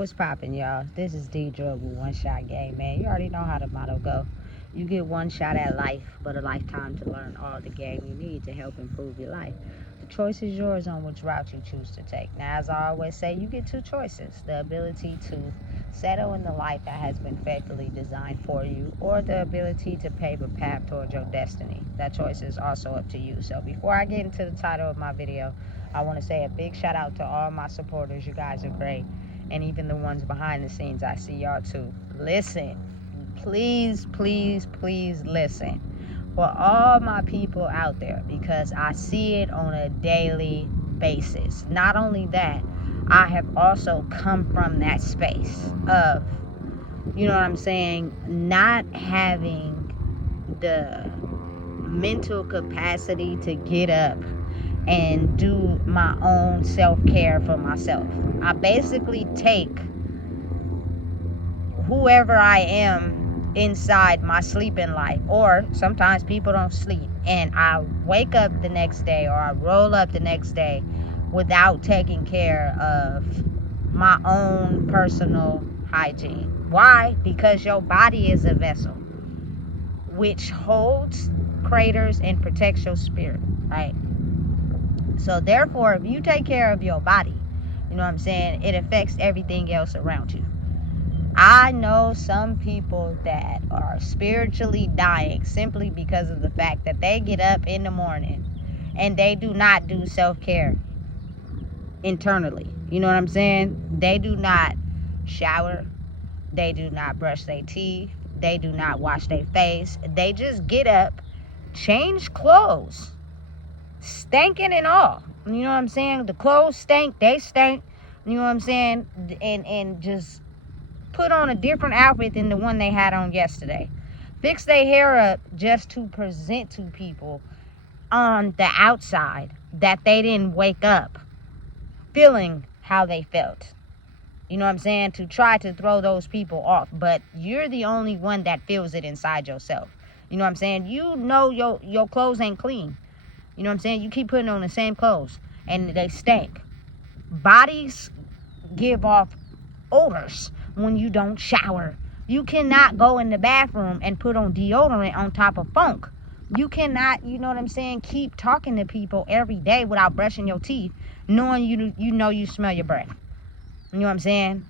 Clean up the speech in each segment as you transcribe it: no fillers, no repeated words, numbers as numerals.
What's poppin', y'all? This is D Drug with One Shot Game, man. You already know how the motto go. You get one shot at life, but a lifetime to learn all the game you need to help improve your life. The choice is yours on which route you choose to take. Now, as I always say, you get two choices: the ability to settle in the life that has been faithfully designed for you, or the ability to pave a path towards your destiny. That choice is also up to you. So before I get into the title of my video, I want to say a big shout out to all my supporters. You guys are great. And even the ones behind the scenes, I see y'all too. Listen, please, please, please listen. For all my people out there, because I see it on a daily basis. Not only that, I have also come from that space of, you know what I'm saying, not having the mental capacity to get up and do my own self-care for myself. I basically take whoever I am inside my sleeping life, or sometimes people don't sleep, and I wake up the next day or I roll up the next day without taking care of my own personal hygiene. Why? Because your body is a vessel which holds, craters, and protects your spirit, right? So therefore, if you take care of your body, you know what I'm saying, it affects everything else around you. I know some people that are spiritually dying simply because of the fact that they get up in the morning and they do not do self-care internally. You know what I'm saying? They do not shower. They do not brush their teeth. They do not wash their face. They just get up, change clothes, stinking and all. You know what I'm saying? The clothes stink, they stink. You know what I'm saying? And just put on a different outfit than the one they had on yesterday. Fix their hair up just to present to people on the outside that they didn't wake up feeling how they felt. You know what I'm saying? To try to throw those people off. But you're the only one that feels it inside yourself. You know what I'm saying? You know your clothes ain't clean. You know what I'm saying? You keep putting on the same clothes and they stink. Bodies give off odors when you don't shower. You cannot go in the bathroom and put on deodorant on top of funk. You cannot, you know what I'm saying, keep talking to people every day without brushing your teeth, knowing you know you smell your breath. You know what I'm saying?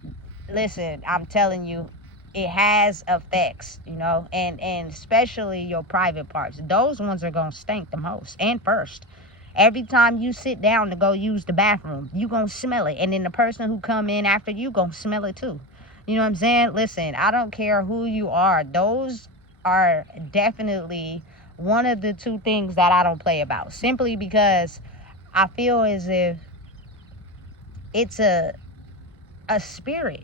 Listen, I'm telling you, it has effects, you know, and especially your private parts. Those ones are going to stink the most and first. Every time you sit down to go use the bathroom, you going to smell it. And then the person who come in after you going to smell it too. You know what I'm saying? Listen, I don't care who you are. Those are definitely one of the two things that I don't play about. Simply because I feel as if it's a spirit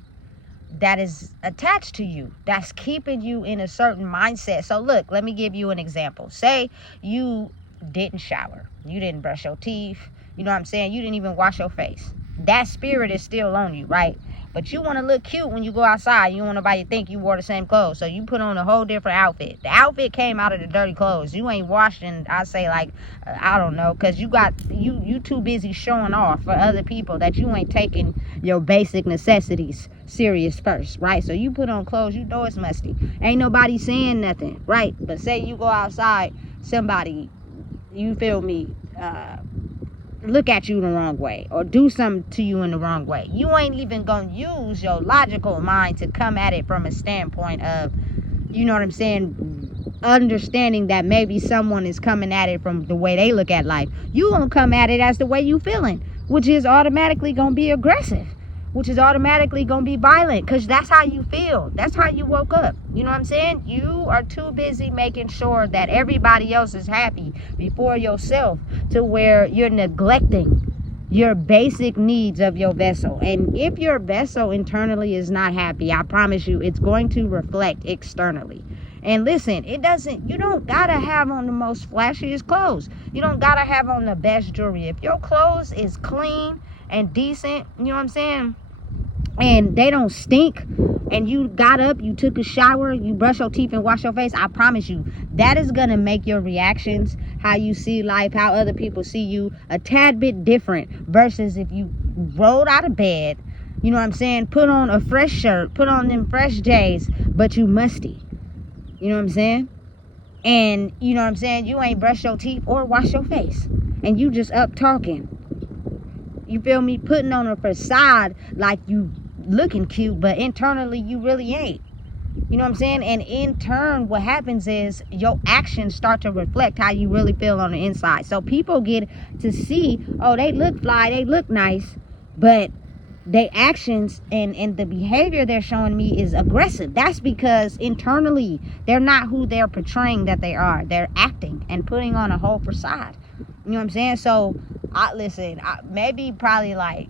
that is attached to you, that's keeping you in a certain mindset. So look, let me give you an example. Say you didn't shower, you didn't brush your teeth, you know what I'm saying, you didn't even wash your face. That spirit is still on you, right? But you want to look cute when you go outside. You don't want nobody to think you wore the same clothes. So you put on a whole different outfit. The outfit came out of the dirty clothes. You ain't washing, I say, like, I don't know, because you too busy showing off for other people that you ain't taking your basic necessities serious first, right? So you put on clothes, you know it's musty. Ain't nobody saying nothing, right? But say you go outside, somebody, you feel me, look at you the wrong way or do something to you in the wrong way. You ain't even gonna use your logical mind to come at it from a standpoint of, you know what I'm saying, understanding that maybe someone is coming at it from the way they look at life. You gonna come at it as the way you feeling, which is automatically gonna be aggressive, which is automatically gonna be violent, because that's how you feel. That's how you woke up. You know what I'm saying? You are too busy making sure that everybody else is happy before yourself, to where you're neglecting your basic needs of your vessel. And if your vessel internally is not happy, I promise you it's going to reflect externally. And listen, you don't gotta have on the most flashiest clothes. You don't gotta have on the best jewelry. If your clothes is clean and decent, you know what I'm saying, and they don't stink, and you got up, you took a shower, you brush your teeth and wash your face, I promise you, that is going to make your reactions, how you see life, how other people see you, a tad bit different versus if you rolled out of bed, You know what I'm saying? Put on a fresh shirt, put on them fresh J's, but you musty. You know what I'm saying? And you know what I'm saying? You ain't brush your teeth or wash your face. And you just up talking. You feel me? Putting on a facade like you looking cute, but internally you really ain't. You know what I'm saying? And in turn, what happens is your actions start to reflect how you really feel on the inside. So people get to see, oh, they look fly, they look nice, but their actions and the behavior they're showing me is aggressive. That's because internally, they're not who they're portraying that they are. They're acting and putting on a whole facade. You know what I'm saying? So, maybe probably like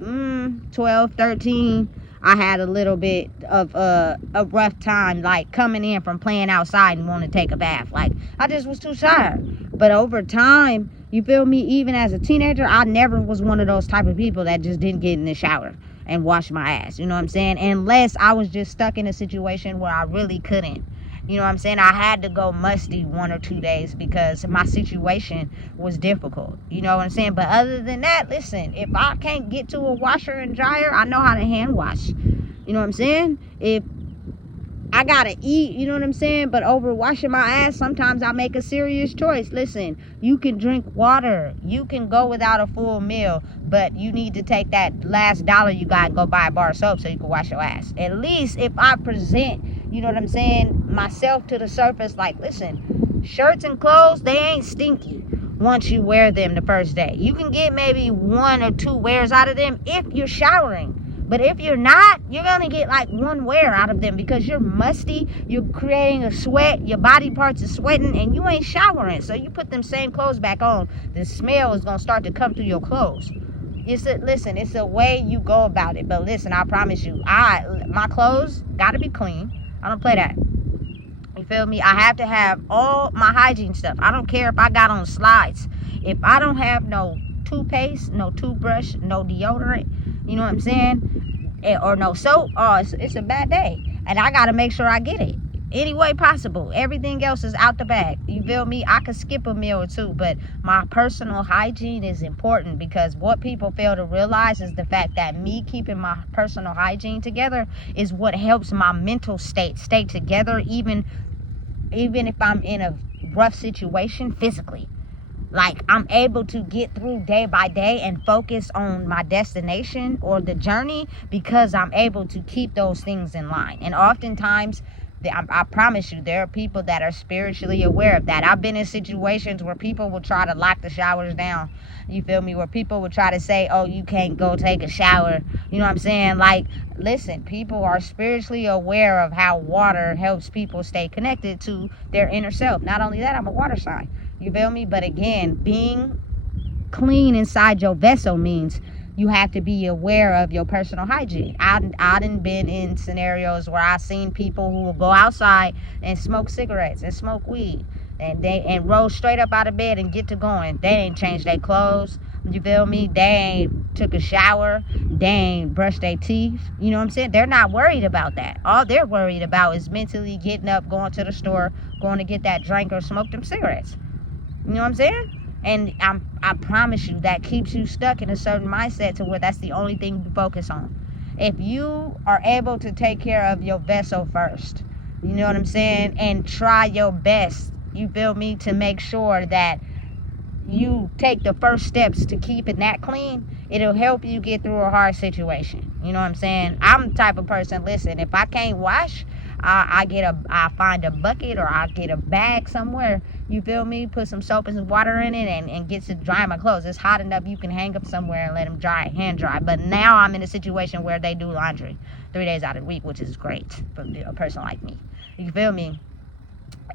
12, 13, I had a little bit of a rough time, like coming in from playing outside and wanting to take a bath. Like, I just was too tired. But over time, you feel me, even as a teenager, I never was one of those type of people that just didn't get in the shower and wash my ass. You know what I'm saying? Unless I was just stuck in a situation where I really couldn't. You know what I'm saying? I had to go musty 1 or 2 days because my situation was difficult. You know what I'm saying? But other than that, listen, if I can't get to a washer and dryer, I know how to hand wash. You know what I'm saying? If I gotta eat, you know what I'm saying? But over washing my ass, sometimes I make a serious choice. Listen, you can drink water. You can go without a full meal. But you need to take that last dollar you got and go buy a bar of soap so you can wash your ass. At least if I present, you know what I'm saying, myself to the surface, like, listen, shirts and clothes, they ain't stinky once you wear them the first day. You can get maybe 1 or 2 wears out of them if you're showering. But if you're not, you're going to get like 1 wear out of them because you're musty, you're creating a sweat, your body parts are sweating, and you ain't showering. So you put them same clothes back on, the smell is going to start to come through your clothes. It's a way you go about it. But listen, I promise you, my clothes got to be clean. I don't play that. You feel me? I have to have all my hygiene stuff. I don't care if I got on slides. If I don't have no toothpaste, no toothbrush, no deodorant, you know what I'm saying, or no soap, it's a bad day. And I got to make sure I get it any way possible. Everything else is out the bag. You feel me? I could skip a meal or two, but my personal hygiene is important because what people fail to realize is the fact that me keeping my personal hygiene together is what helps my mental state stay together, even if I'm in a rough situation physically. Like, I'm able to get through day by day and focus on my destination or the journey because I'm able to keep those things in line. And oftentimes, I promise you, there are people that are spiritually aware of that. I've been in situations where people will try to lock the showers down. You feel me? Where people will try to say, oh, you can't go take a shower. You know what I'm saying? Like, listen, people are spiritually aware of how water helps people stay connected to their inner self. Not only that, I'm a water sign. You feel me? But again, being clean inside your vessel means you have to be aware of your personal hygiene. I done been in scenarios where I seen people who will go outside and smoke cigarettes and smoke weed and roll straight up out of bed and get to going. They ain't changed their clothes. You feel me? They ain't took a shower. They ain't brushed their teeth. You know what I'm saying? They're not worried about that. All they're worried about is mentally getting up, going to the store, going to get that drink or smoke them cigarettes. You know what I'm saying? And I promise you, that keeps you stuck in a certain mindset to where that's the only thing you focus on. If you are able to take care of your vessel first, you know what I'm saying, and try your best, you feel me, to make sure that you take the first steps to keeping that clean, it'll help you get through a hard situation. You know what I'm saying? I'm the type of person, listen, if I can't wash, I find a bucket or I get a bag somewhere, you feel me, put some soap and some water in it and get to dry my clothes. It's hot enough you can hang up somewhere and let them dry, hand dry. But now I'm in a situation where they do laundry 3 days out of the week, which is great for a person like me. You feel me?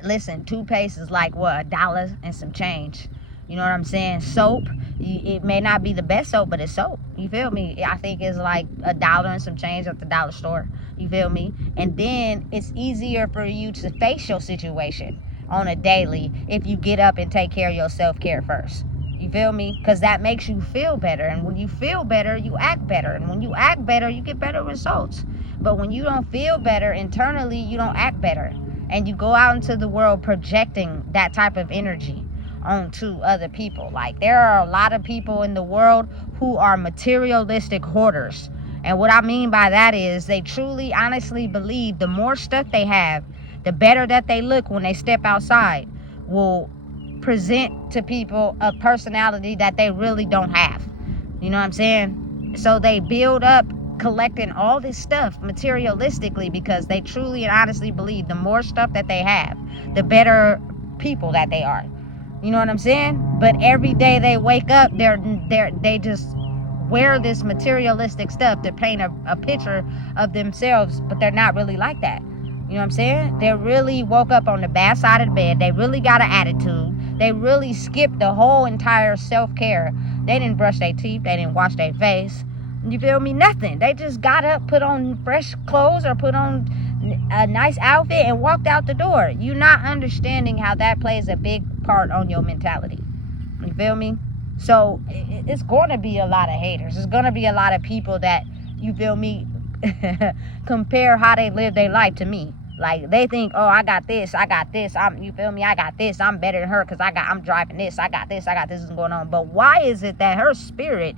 Listen, toothpaste is like what, $1 and some change. You know what I'm saying? Soap, it may not be the best soap, but it's soap. You feel me? I think it's like $1 and some change at the dollar store. You feel me? And then it's easier for you to face your situation on a daily if you get up and take care of your self-care first. You feel me? Because that makes you feel better. And when you feel better, you act better. And when you act better, you get better results. But when you don't feel better internally, you don't act better. And you go out into the world projecting that type of energy onto other people. Like, there are a lot of people in the world who are materialistic hoarders, And what I mean by that is they truly, honestly believe the more stuff they have, the better that they look when they step outside will present to people a personality that they really don't have. You know what I'm saying? So they build up collecting all this stuff materialistically because they truly and honestly believe the more stuff that they have, the better people that they are. You know what I'm saying? But every day they wake up, they just wear this materialistic stuff to paint a picture of themselves, but they're not really like that. You know what I'm saying? They really woke up on the bad side of the bed. They really got an attitude. They really skipped the whole entire self-care. They didn't brush their teeth. They didn't wash their face. You feel me? Nothing. They just got up, put on fresh clothes or put on a nice outfit and walked out the door. You're not understanding how that plays a big part on your mentality. You feel me? So it's going to be a lot of haters. It's going to be a lot of people that, you feel me, compare how they live their life to me. Like they think, oh, I got this. You feel me? I got this. I'm better than her because I'm driving this. I got this is going on. But why is it that her spirit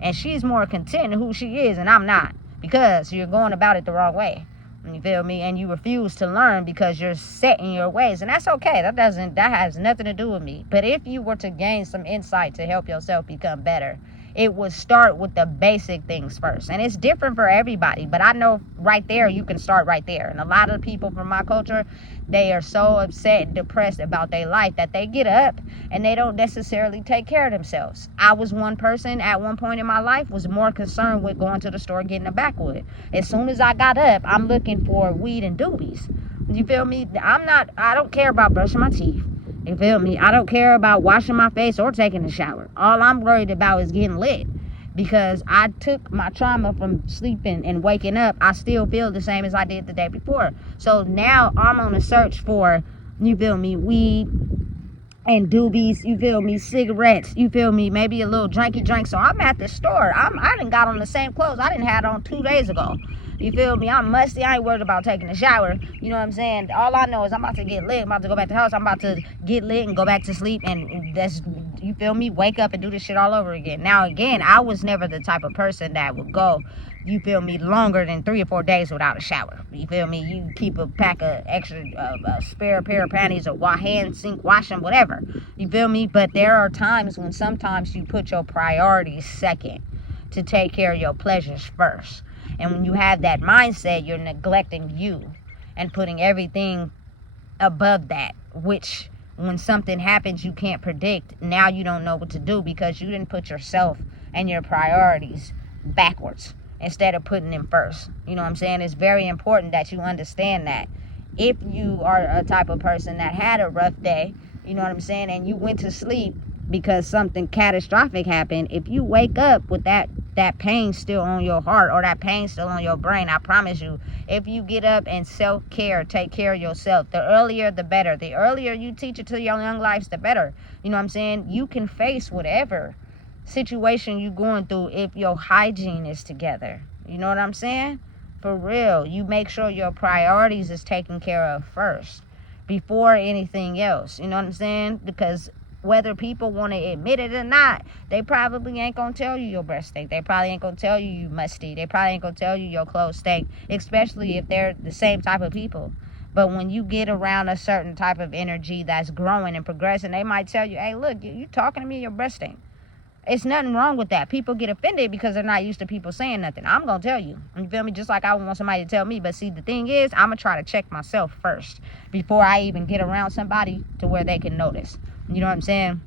and she's more content in who she is and I'm not? Because you're going about it the wrong way. You feel me? And you refuse to learn because you're set in your ways. And that's okay. That has nothing to do with me. But if you were to gain some insight to help yourself become better, it would start with the basic things first. And it's different for everybody. But I know right there, you can start right there. And a lot of people from my culture, they are so upset and depressed about their life that they get up and they don't necessarily take care of themselves. I was one person at one point in my life was more concerned with going to the store getting a backwood. As soon as I got up, I'm looking for weed and doobies. You feel me? I don't care about brushing my teeth. You feel me? I don't care about washing my face or taking a shower. All I'm worried about is getting lit. Because I took my trauma from sleeping and waking up, I still feel the same as I did the day before. So now I'm on a search for, you feel me, weed and doobies, you feel me, cigarettes, you feel me, maybe a little drinky drink. So I'm at the store. I done got on the same clothes I didn't have on 2 days ago. You feel me? I'm musty. I ain't worried about taking a shower. You know what I'm saying? All I know is I'm about to get lit. I'm about to go back to the house. I'm about to get lit and go back to sleep. And that's, you feel me? Wake up and do this shit all over again. Now, again, I was never the type of person that would go, you feel me, longer than 3 or 4 days without a shower. You feel me? You keep a pack of extra, a spare pair of panties or hand sink washing, whatever. You feel me? But there are times when sometimes you put your priorities second to take care of your pleasures first. And when you have that mindset, you're neglecting you and putting everything above that, which when something happens you can't predict, now you don't know what to do because you didn't put yourself and your priorities backwards instead of putting them first. You know what I'm saying? It's very important that you understand that. If you are a type of person that had a rough day, you know what I'm saying, and you went to sleep because something catastrophic happened, if you wake up with that pain still on your heart or that pain still on your brain, I promise you, if you get up and self-care, take care of yourself, the earlier the better. The earlier you teach it to your young lives, the better. You know what I'm saying? You can face whatever situation you're going through if your hygiene is together. You know what I'm saying? For real. You make sure your priorities is taken care of first before anything else. You know what I'm saying? Because whether people want to admit it or not, they probably ain't gonna tell you your breath stink. They probably ain't gonna tell you you musty. They probably ain't gonna tell you your clothes stink, especially if they're the same type of people. But when you get around a certain type of energy that's growing and progressing, they might tell you, hey, look, you talking to me, your breath stink. It's nothing wrong with that. People get offended because they're not used to people saying nothing. I'm going to tell you. You feel me? Just like I want somebody to tell me. But see, the thing is, I'm going to try to check myself first before I even get around somebody to where they can notice. You know what I'm saying?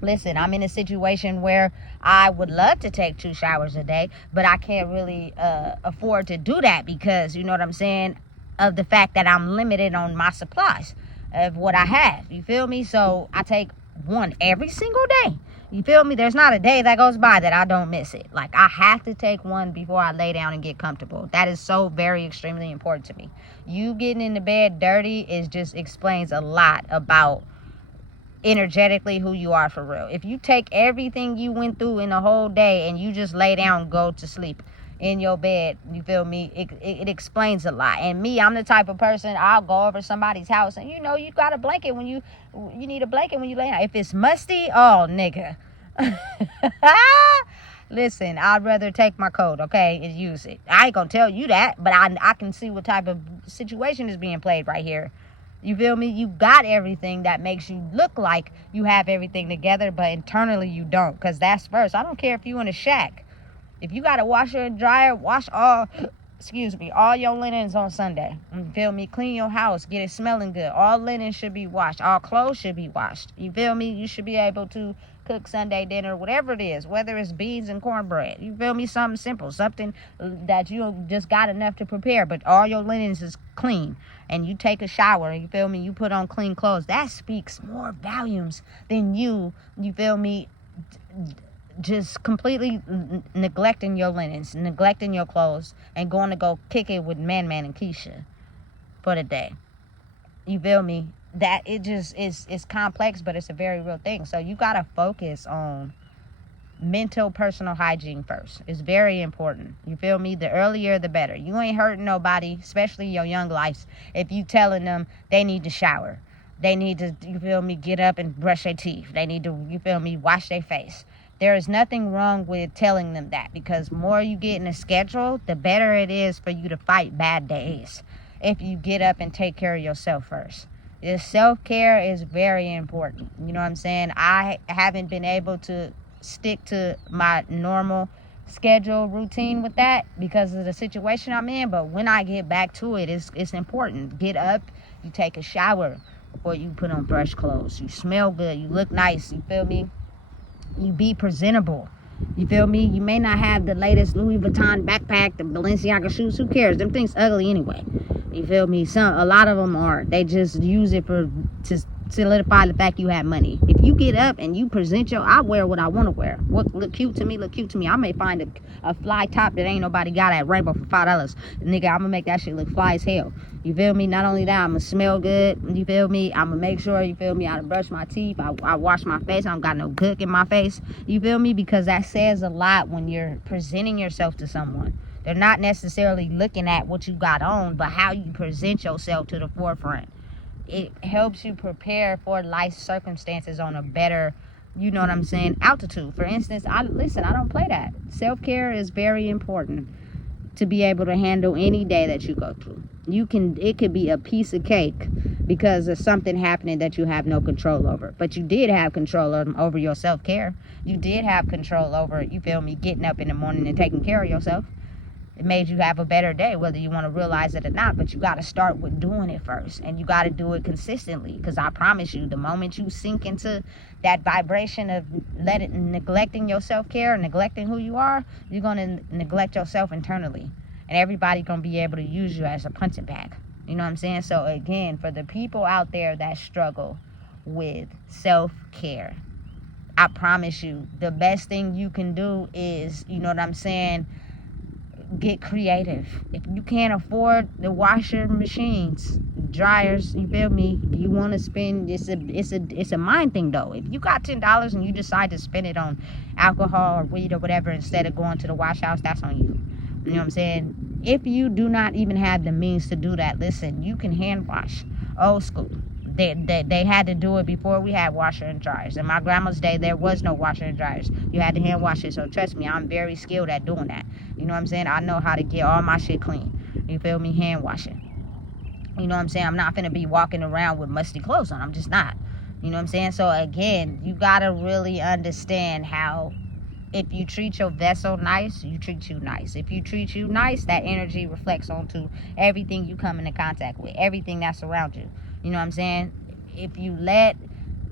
Listen, I'm in a situation where I would love to take 2 showers a day, but I can't really afford to do that because, you know what I'm saying, of the fact that I'm limited on my supplies of what I have. You feel me? So I take one every single day. You feel me? There's not a day that goes by that I don't miss it. Like, I have to take one before I lay down and get comfortable. That is so very extremely important to me. You getting in the bed dirty just explains a lot about energetically who you are for real. If you take everything you went through in the whole day and you just lay down and go to sleep in your bed, you feel me, it explains a lot. And me, I'm the type of person, I'll go over somebody's house and you know, you got a blanket when you need a blanket when you lay down. If it's musty, oh nigga. Listen, I'd rather take my coat, okay, and use it. I ain't gonna tell you that, but I can see what type of situation is being played right here. You feel me? You got everything that makes you look like you have everything together, but internally you don't, because that's first. I don't care if you in a shack. If you got a washer and dryer, wash all your linens on Sunday. You feel me? Clean your house, get it smelling good. All linen should be washed. All clothes should be washed. You feel me? You should be able to cook Sunday dinner, whatever it is, whether it's beans and cornbread. You feel me? Something simple, something that you just got enough to prepare, but all your linens is clean. And you take a shower, you feel me? You put on clean clothes. That speaks more volumes than you feel me? Just completely neglecting your linens, neglecting your clothes, and going to go kick it with Man and Keisha for the day. You feel me? That it just is complex, but it's a very real thing. So you got to focus on mental personal hygiene first. It's very important. You feel me? The earlier the better. You ain't hurting nobody, especially your young lives, if you telling them they need to shower. They need to, you feel me, get up and brush their teeth. They need to, you feel me, wash their face. There is nothing wrong with telling them that, because more you get in a schedule, the better it is for you to fight bad days if you get up and take care of yourself first. This self-care is very important. You know what I'm saying? I haven't been able to stick to my normal schedule routine with that because of the situation I'm in, but when I get back to it, it's important. Get up, you take a shower before you put on fresh clothes. You smell good, you look nice, you feel me? You be presentable. You feel me? You may not have the latest Louis Vuitton backpack, the Balenciaga shoes. Who cares? Them things ugly anyway. You feel me? A lot of them are. They just use it to solidify the fact you have money. If you get up and you present I wear what I want to wear. What look cute to me, look cute to me. I may find a fly top that ain't nobody got at Rainbow for $5. Nigga, I'm gonna make that shit look fly as hell. You feel me? Not only that, I'm gonna smell good. You feel me? I'm gonna make sure, you feel me, I brush my teeth. I wash my face. I don't got no gook in my face. You feel me? Because that says a lot when you're presenting yourself to someone. They're not necessarily looking at what you got on, but how you present yourself to the forefront. It helps you prepare for life circumstances on a better, you know what I'm saying, altitude. For instance, I don't play that. Self-care is very important to be able to handle any day that you go through. It could be a piece of cake because of something happening that you have no control over. But you did have control over your self-care. You did have control over, you feel me, getting up in the morning and taking care of yourself. It made you have a better day, whether you want to realize it or not. But you got to start with doing it first. And you got to do it consistently. Because I promise you, the moment you sink into that vibration of neglecting your self-care, neglecting who you are, you're going to neglect yourself internally. And everybody's going to be able to use you as a punching bag. You know what I'm saying? So again, for the people out there that struggle with self-care, I promise you, the best thing you can do is, you know what I'm saying, get creative. If you can't afford the washer machines, dryers, you feel me, you want to spend, it's a mind thing though. If you got $10 and you decide to spend it on alcohol or weed or whatever instead of going to the wash house, that's on you. You know what I'm saying? If you do not even have the means to do that, listen, you can hand wash. Old school. They had to do it before we had washer and dryers. In my grandma's day, there was no washer and dryers. You had to hand wash it. So trust me, I'm very skilled at doing that. You know what I'm saying? I know how to get all my shit clean. You feel me? Hand washing. You know what I'm saying? I'm not finna be walking around with musty clothes on. I'm just not. You know what I'm saying? So again, you gotta really understand how if you treat your vessel nice, you treat you nice. If you treat you nice, that energy reflects onto everything you come into contact with, everything that's around you. You know what I'm saying? If you let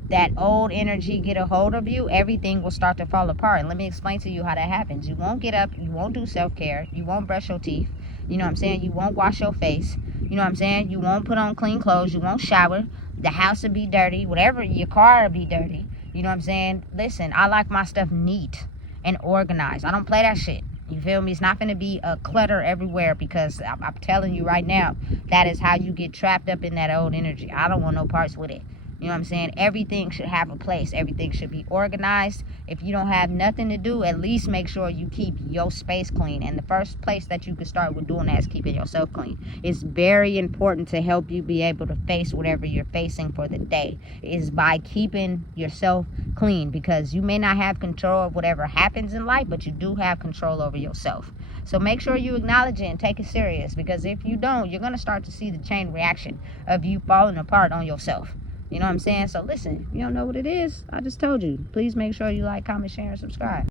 that old energy get a hold of you, everything will start to fall apart. And let me explain to you how that happens. You won't get up, you won't do self-care, you won't brush your teeth, you know what I'm saying? You won't wash your face, you know what I'm saying? You won't put on clean clothes, you won't shower, the house will be dirty, whatever, your car will be dirty, you know what I'm saying? Listen, I like my stuff neat and organized. I don't play that shit. You feel me? It's not going to be a clutter everywhere, because I'm telling you right now, that is how you get trapped up in that old energy. I don't want no parts with it. You know what I'm saying? Everything should have a place. Everything should be organized. If you don't have nothing to do, at least make sure you keep your space clean. And the first place that you can start with doing that is keeping yourself clean. It's very important to help you be able to face whatever you're facing for the day, is by keeping yourself clean, because you may not have control of whatever happens in life, but you do have control over yourself. So make sure you acknowledge it and take it serious, because if you don't, you're going to start to see the chain reaction of you falling apart on yourself. You know what I'm saying? So listen, if you don't know what it is, I just told you. Please make sure you like, comment, share, and subscribe.